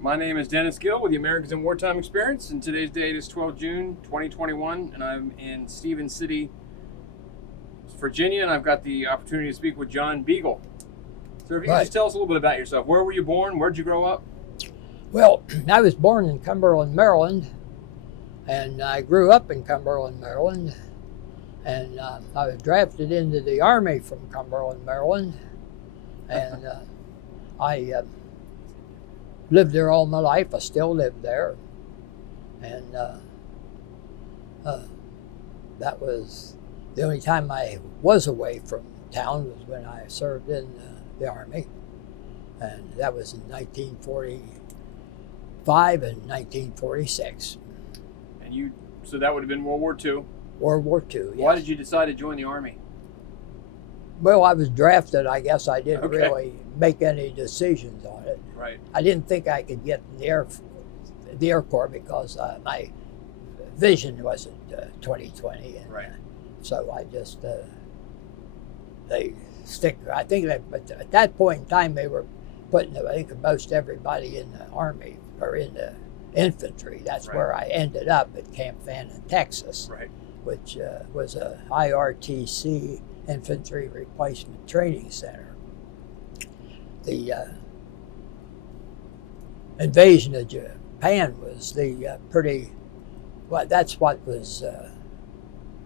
My name is Dennis Gill with the Americans in Wartime Experience, and today's date is 12 June 2021, and I'm in Stevens City, Virginia, and I've got the opportunity to speak with John Beegle. So if you could just tell us a little bit about yourself. Where were you born? Where'd you grow up? Well, I was born in Cumberland, Maryland, and I grew up in Cumberland, Maryland, and I was drafted into the Army from Cumberland, Maryland, and I lived there all my life. I still live there, and that was the only time I was away from town was when I served in the Army, and that was in 1945 and 1946. And so that would have been World War II. World War II, yes. Why did you decide to join the Army? Well, I was drafted. I guess I didn't Okay. really make any decisions on it. Right. I didn't think I could get in the Air Corps because my vision wasn't 20/20, and Right. so I just they stick. I think that at that point in time they were putting most everybody in the Army or in the infantry. That's Right. where I ended up at Camp Fannin, Texas, Right. which was a IRTC Infantry Replacement Training Center. The invasion of Japan was that's what was,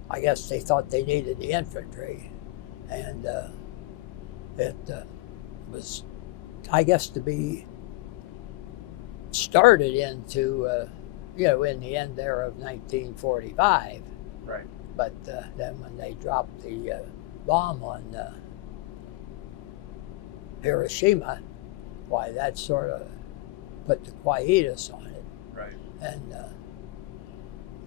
I guess they thought they needed the infantry, and it was, I guess, to be started into, in the end there of 1945. Right. But then when they dropped the bomb on Hiroshima, why that sort of put the quietus on it. Right. And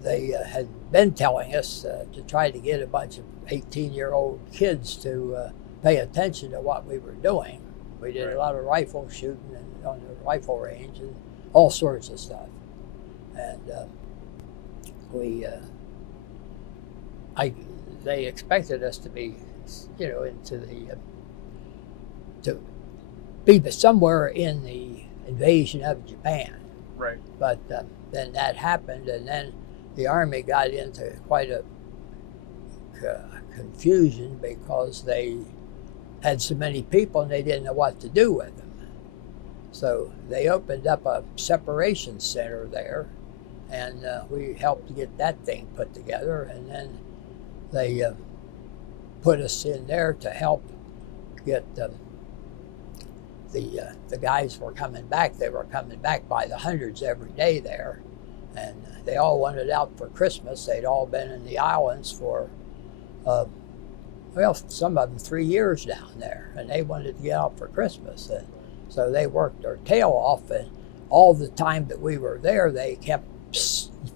they had been telling us to try to get a bunch of 18-year-old kids to pay attention to what we were doing. We did Right. a lot of rifle shooting on the rifle range and all sorts of stuff. And they expected us to be, into the, to be somewhere in the invasion of Japan. Right. But then that happened, and then the Army got into quite a confusion because they had so many people and they didn't know what to do with them. So they opened up a separation center there, and we helped to get that thing put together, and then they put us in there to help get the guys were coming back. They were coming back by the hundreds every day there, and they all wanted out for Christmas. They'd all been in the islands for, some of them 3 years down there, and they wanted to get out for Christmas. And so they worked their tail off, and all the time that we were there, they kept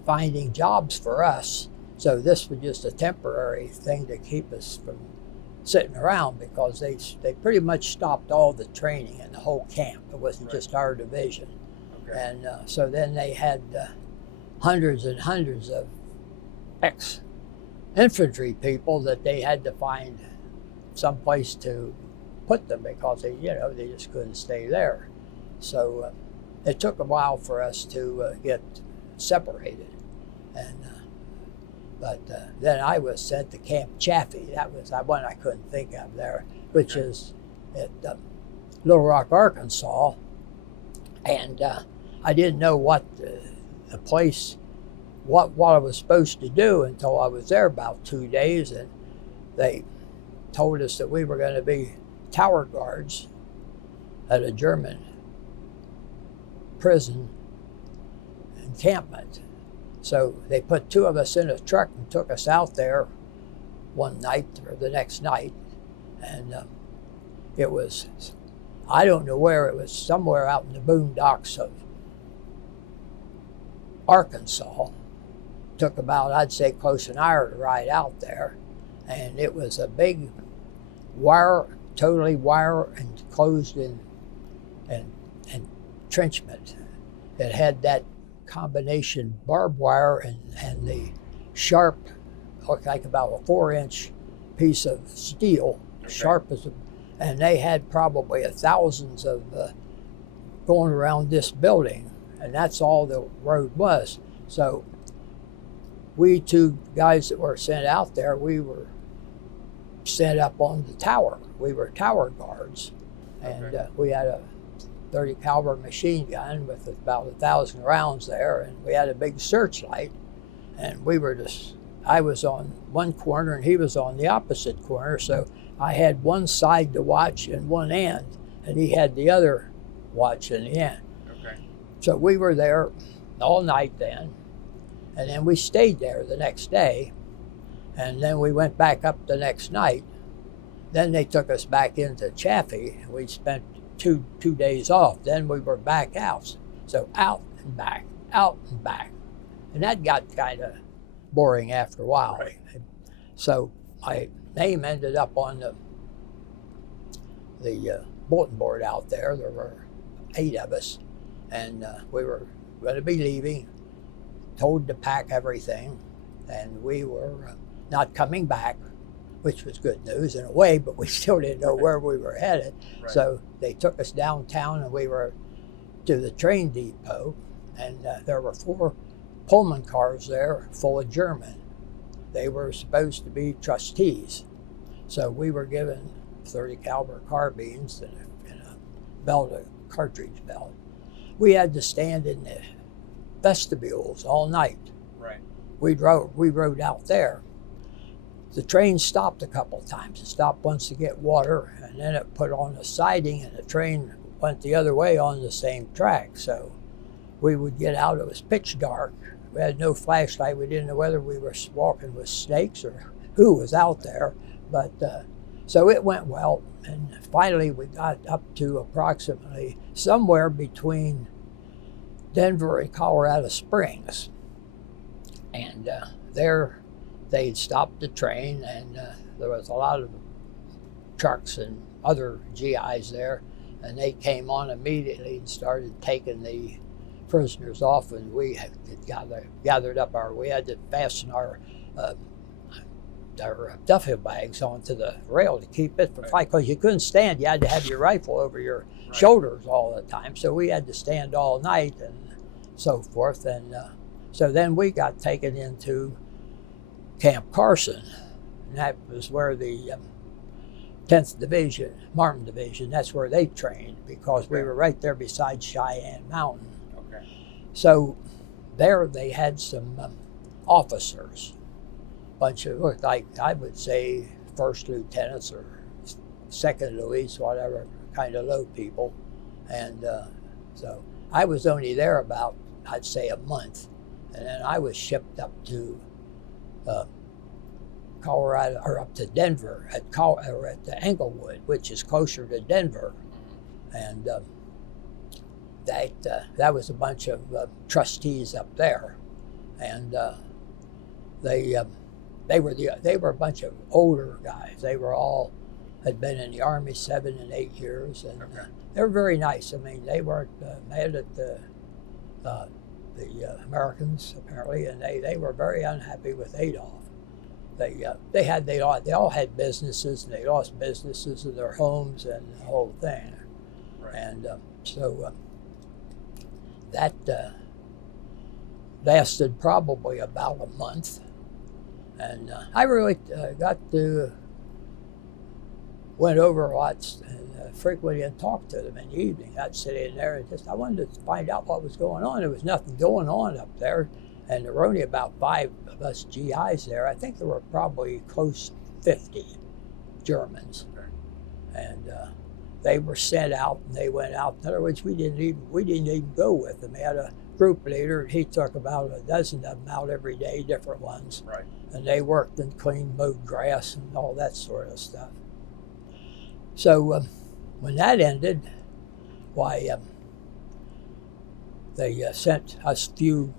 finding jobs for us. So this was just a temporary thing to keep us from sitting around, because they pretty much stopped all the training in the whole camp. It wasn't Right. just our division. Okay. And so then they had hundreds and hundreds of ex-infantry people that they had to find some place to put them, because they just couldn't stay there. So it took a while for us to get separated. And but then I was sent to Camp Chaffee. That was one I couldn't think of there, which Okay. is at Little Rock, Arkansas. And I didn't know what the place, what I was supposed to do until I was there about 2 days, and they told us that we were going to be tower guards at a German prison encampment. So they put two of us in a truck and took us out there one night or the next night, and it was, I don't know where, it was somewhere out in the boondocks of Arkansas. Took about, I'd say, close an hour to ride out there, and it was a big totally wire enclosed in entrenchment. It had that combination barbed wire and the sharp, looked like about a 4-inch piece of steel, Okay. sharp as a, and they had probably thousands of going around this building, and that's all the road was. So we two guys that were sent out there, we were sent up on the tower. We were tower guards, and Okay. we had a 30 caliber machine gun with about 1,000 rounds there, and we had a big searchlight, and we were just, I was on one corner and he was on the opposite corner, so I had one side to watch in one end, and he had the other watch in the end. Okay. So we were there all night then, and then we stayed there the next day, and then we went back up the next night. Then they took us back into Chaffee. We spent two days off. Then we were back out. So out and back, out and back. And that got kind of boring after a while. Right. So my name ended up on the bulletin board out there. There were 8 of us, and we were going to be leaving, told to pack everything, and we were not coming back, which was good news in a way, but we still didn't know where we were headed. Right. So they took us downtown, and we were to the train depot, and there were 4 Pullman cars there full of German. They were supposed to be trustees. So we were given 30 caliber carbines and a belt, a cartridge belt. We had to stand in the vestibules all night. Right. We rode out there. The train stopped a couple times. It stopped once to get water, and then it put on a siding, and the train went the other way on the same track. So we would get out. It was pitch dark. We had no flashlight. We didn't know whether we were walking with snakes or who was out there. But so it went well, and finally we got up to approximately somewhere between Denver and Colorado Springs, and there they'd stopped the train, and there was a lot of trucks and other GIs there, and they came on immediately and started taking the prisoners off, and we had gathered up we had to fasten our duffel bags onto the rail to keep it from flight, because you couldn't stand. You had to have your rifle over your shoulders all the time, so we had to stand all night and so forth. And so then we got taken into Camp Carson, and that was where the 10th Division, Martin Division, that's where they trained, because we were right there beside Cheyenne Mountain. Okay. So there they had some officers, bunch of, like I would say, first lieutenants or second Louis, whatever, kind of low people. And so I was only there about, I'd say, a month. And then I was shipped up to Colorado, or up to Denver at the Englewood, which is closer to Denver. And that was a bunch of trustees up there. And they were a bunch of older guys. They were all had been in the Army 7 and 8 years, and they were very nice. I mean, they weren't mad at the Americans apparently, and they were very unhappy with Adolf. They all had businesses, and they lost businesses and their homes and the whole thing. Right. And so that lasted probably about a month. And I really went over lots and frequently and talked to them in the evening. I'd sit in there and I wanted to find out what was going on. There was nothing going on up there. And there were only about 5 of us GIs there. I think there were probably close to 50 Germans. And they were sent out, and they went out. In other words, we didn't even go with them. They had a group leader, and he took about a dozen of them out every day, different ones. Right. And they worked and cleaned, mowed grass, and all that sort of stuff. So when that ended, why they sent us the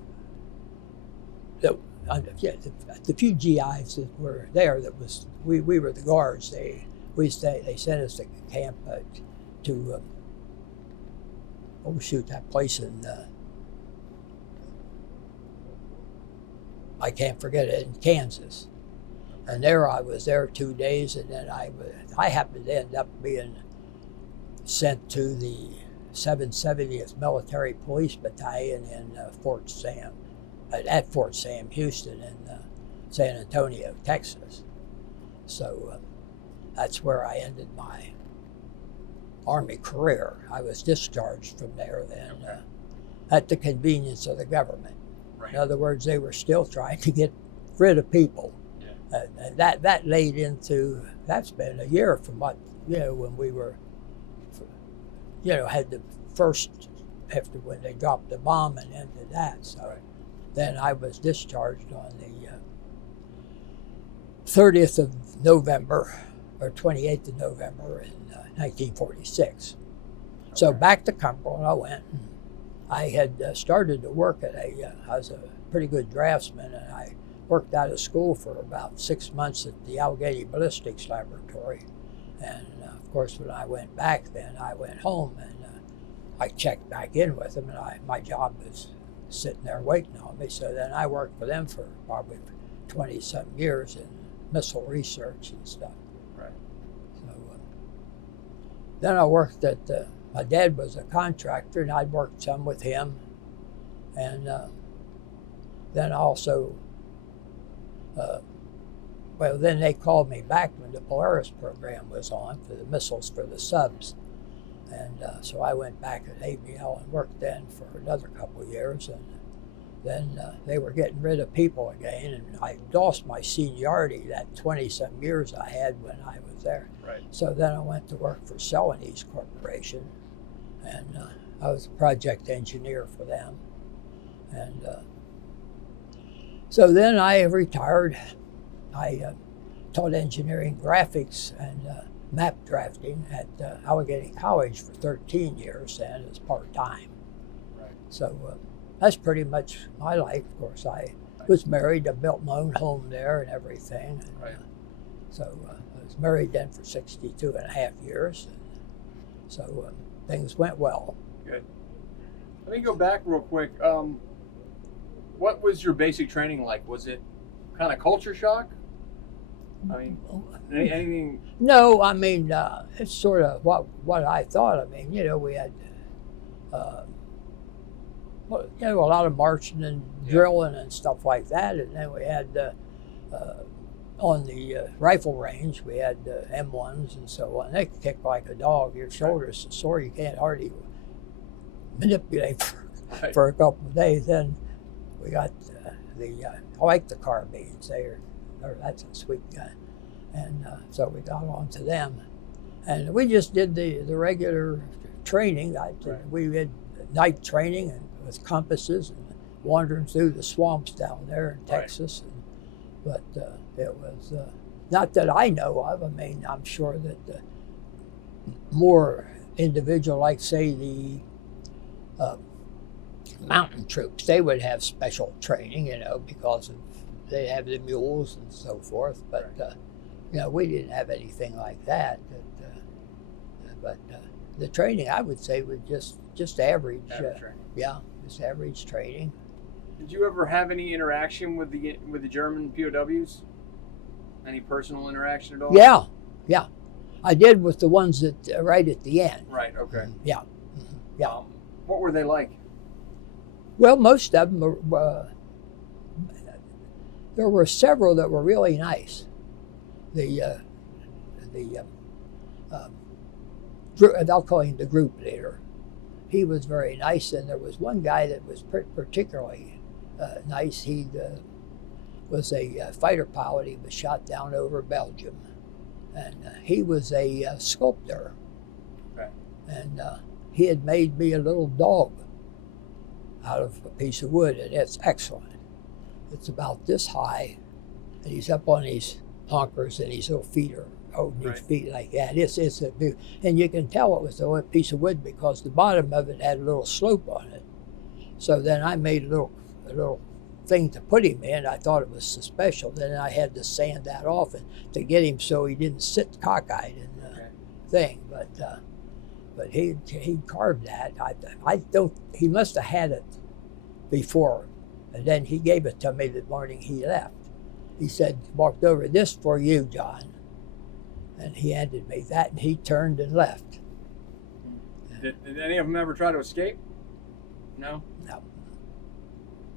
few GIs that were there. That was we were the guards. They sent us to camp to that place in I can't forget it, in Kansas. And there I was there 2 days, and then I happened to end up being sent to the 770th Military Police Battalion in Fort Sam, at Fort Sam Houston in San Antonio, Texas. So that's where I ended my Army career. I was discharged from there then at the convenience of the government. Right. In other words, they were still trying to get rid of people. Yeah. And that laid into, that's been a year from what, when we were, had the first, after when they dropped the bomb and ended that. So Right. then I was discharged on the 30th of November, or 28th of November in 1946. So Okay. back to Cumberland I went. I had started to work at I was a pretty good draftsman, and I worked out of school for about 6 months at the Allegheny Ballistics Laboratory. And of course, when I went back then, I went home and I checked back in with them, and my job was sitting there waiting on me. So then I worked for them for probably 20-something years in missile research and stuff. Right. So then I worked at, my dad was a contractor, and I'd worked some with him. And then also, then they called me back when the Polaris program was on for the missiles for the subs. And so I went back at ABL and worked then for another couple of years. And then they were getting rid of people again, and I lost my seniority, that 20-some years I had when I was there. Right. So then I went to work for Celanese Corporation, and I was a project engineer for them. And so then I retired. I taught engineering graphics and map drafting at Allegheny College for 13 years then as part-time. Right. So that's pretty much my life. Of course, I was married. I built my own home there and everything. And, Right. So I was married then for 62 and a half years. And so things went well. Good. Let me go back real quick. What was your basic training like? Was it kind of culture shock? I mean, anything? No, I mean, it's sort of what I thought. I mean, we had, a lot of marching and drilling and stuff like that. And then we had, on the rifle range, we had M1s and so on. They could kick like a dog. Your shoulders are sore. You can't hardly manipulate for a couple of days. Then we got I like the carbines. That's a sweet gun. And so we got on to them. And we just did the regular training. We had night training and with compasses and wandering through the swamps down there in Texas. But it was not that I know of. I mean, I'm sure that more individual, like say the mountain troops, they would have special training, because they have the mules and so forth. But we didn't have anything like that. But the training, I would say, was just average. Just average training. Did you ever have any interaction with the German POWs? Any personal interaction at all? Yeah. I did with the ones that right at the end. Right. Okay. Yeah. What were they like? Well, most of them were. There were several that were really nice. I'll call him the group leader. He was very nice, and there was one guy that was particularly nice. He was a fighter pilot. He was shot down over Belgium, and he was a sculptor. Okay. And he had made me a little dog out of a piece of wood, and it's excellent. It's about this high, and he's up on these honkers, and his little feet are holding his feet like that. It's a beauty. And you can tell it was a piece of wood because the bottom of it had a little slope on it. So then I made a little thing to put him in. I thought it was so special. Then I had to sand that off and to get him so he didn't sit cockeyed in the thing. But he carved that. I don't. He must have had it before, and then he gave it to me the morning he left. He said, "Walked over, this for you, John." And he handed me that, and he turned and left. And Did any of them ever try to escape? No? No.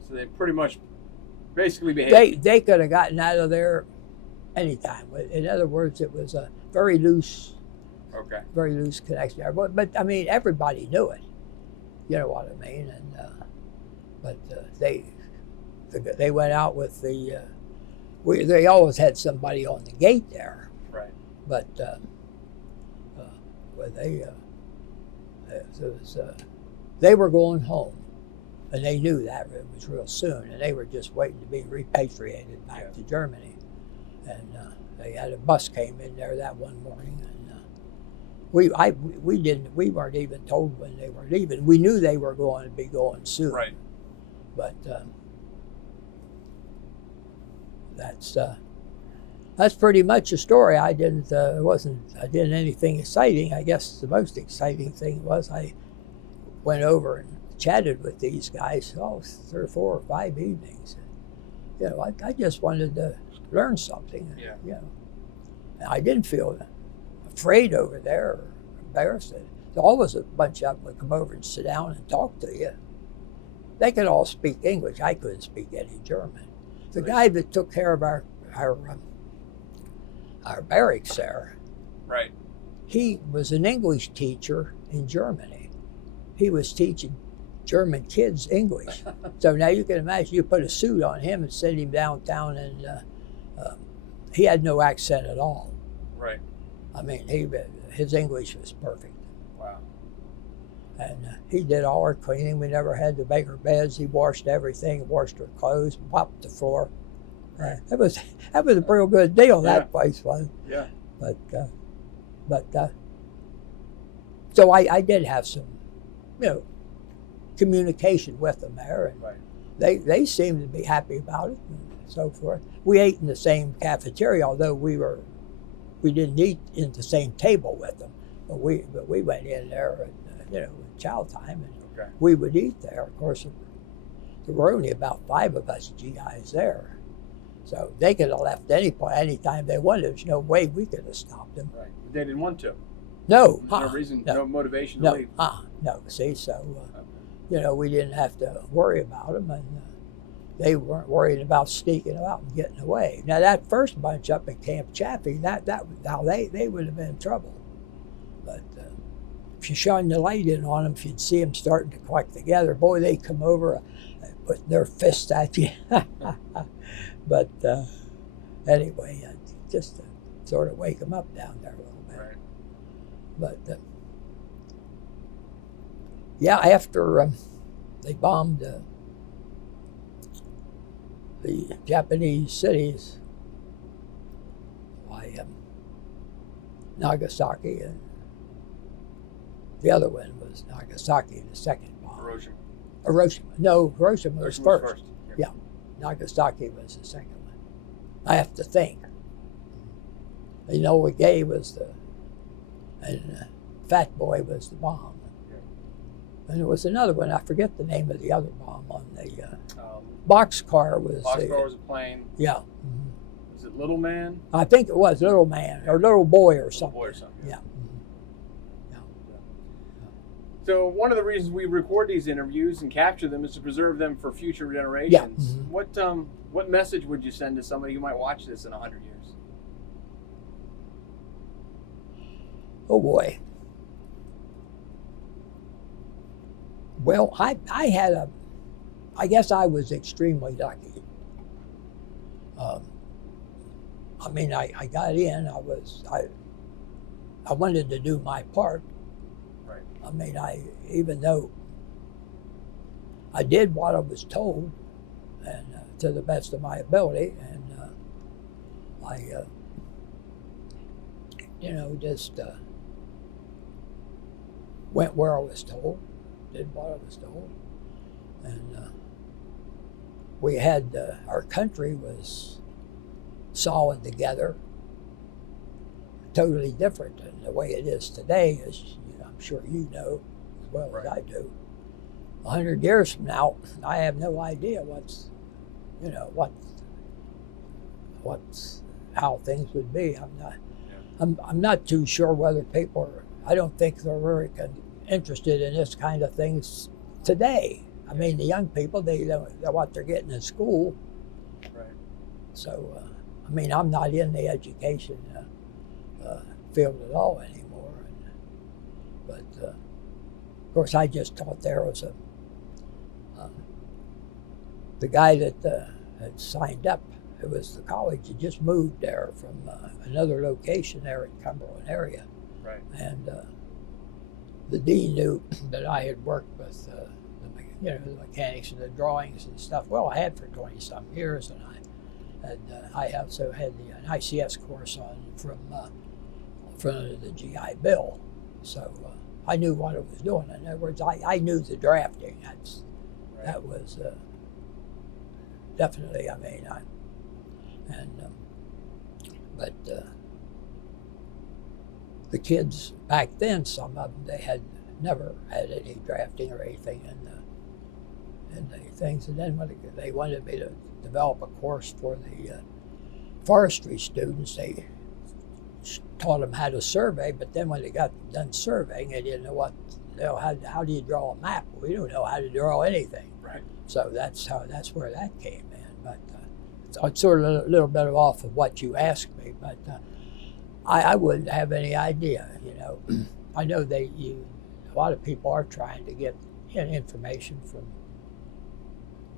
So they pretty much basically behaved. They could have gotten out of there anytime. In other words, it was a very loose connection there. But I mean, everybody knew it. You know what I mean? And they went out with the. They always had somebody on the gate there. Right. But they were going home, and they knew that it was real soon, and they were just waiting to be repatriated back to Germany. And they had a bus came in there that one morning, and we weren't even told when they were leaving. We knew they were going to be going soon. Right. But that's pretty much the story. I didn't anything exciting. I guess the most exciting thing was I went over and chatted with these guys 3 or 4 or 5 evenings. You know, I just wanted to learn something. Yeah. You know, and I didn't feel afraid over there or embarrassed. There's always a bunch of them would come over and sit down and talk to you. They could all speak English. I couldn't speak any German. The guy that took care of our barracks there, right, he was an English teacher in Germany. He was teaching German kids English. So now you can imagine, you put a suit on him and send him downtown, and he had no accent at all. Right. I mean, his English was perfect. Wow. And he did all our cleaning. We never had to make her beds. He washed everything, washed her clothes, mopped the floor. That was a real good deal. That place was. Yeah. But so I did have some, communication with them there, and they seemed to be happy about it and so forth. We ate in the same cafeteria, although we didn't eat in the same table with them. But we went in there, and chow time, and we would eat there. Of course, there were only about 5 of us GIs there. So they could have left any time they wanted. There's no way we could have stopped them. Right. They didn't want to. No. No reason, no motivation to leave. No. See, so, we didn't have to worry about them, and they weren't worried about sneaking out and getting away. Now, that first bunch up at Camp Chaffee, they would have been in trouble. But if you shine the light in on them, if you'd see them starting to collect together, boy, they'd come over and put their fists at you. But anyway, just to sort of wake them up down there a little bit. Right. But after they bombed the Japanese cities, Nagasaki, and the other one was Nagasaki, the second bomb. Hiroshima. No, Hiroshima was first. Yeah. Nagasaki was the second one. I have to think. Enola Gay was and Fat Boy was the bomb. Yeah. And there was another one, I forget the name of the other bomb on the boxcar was. Boxcar was a plane. Yeah. Mm-hmm. Is it Little Man? I think it was Little Man or Little Boy or something. Little Boy or something. Yeah. So one of the reasons we record these interviews and capture them is to preserve them for future generations. Yeah. Mm-hmm. What message would you send to somebody who might watch this in 100 years? Oh boy. Well, I guess I was extremely lucky. I got in. I wanted to do my part. Even though I did what I was told, and to the best of my ability, and just went where I was told, did what I was told, and we had our country was solid together, totally different than the way it is today, as I'm sure you know as well as I do. 100 years from now, I have no idea how things would be. I'm not too sure whether people are. I don't think they're very interested in this kind of things today. I mean, the young people, they're what they're getting in school. Right. So, I mean, I'm not in the education field at all anymore. But of course, I just thought there was the guy that had signed up. It was the college had just moved there from another location there in Cumberland area. Right. And the dean knew that I had worked with the mechanics and the drawings and stuff. Well, I had for 20-some years, and I also had an ICS course on from the GI Bill, so I knew what it was doing. In other words, I knew the drafting. That was definitely. I mean, but the kids back then, some of them, they had never had any drafting or anything in the things. And then when they wanted me to develop a course for the forestry students, they taught them how to survey. But then when they got done surveying, they didn't know how do you draw a map? We don't know how to draw anything. Right. So that's where that came in. But it's sort of a little bit off of what you asked me, but I wouldn't have any idea. I know a lot of people are trying to get information from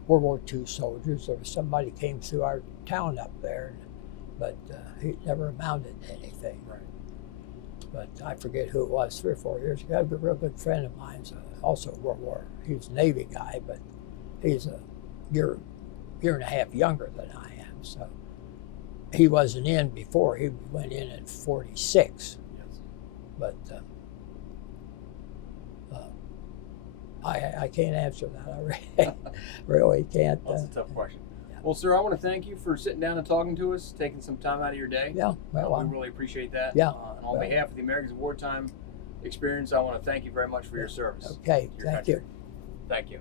World War II soldiers, or somebody came through our town up there, but it never amounted to anything. Right. But I forget who it was, 3 or 4 years ago. A real good friend of mine's also World War. He was a Navy guy, but he's a year and a half younger than I am. So he wasn't in before. He went in 46. Yes. But I can't answer that. I really can't. That's a tough question. Yeah. Well, sir, I want to thank you for sitting down and talking to us, taking some time out of your day. Yeah, well, we really appreciate that. Yeah. And on behalf of the Americans of Wartime Experience, I want to thank you very much for your service. Okay, to your thank country. you. Thank you.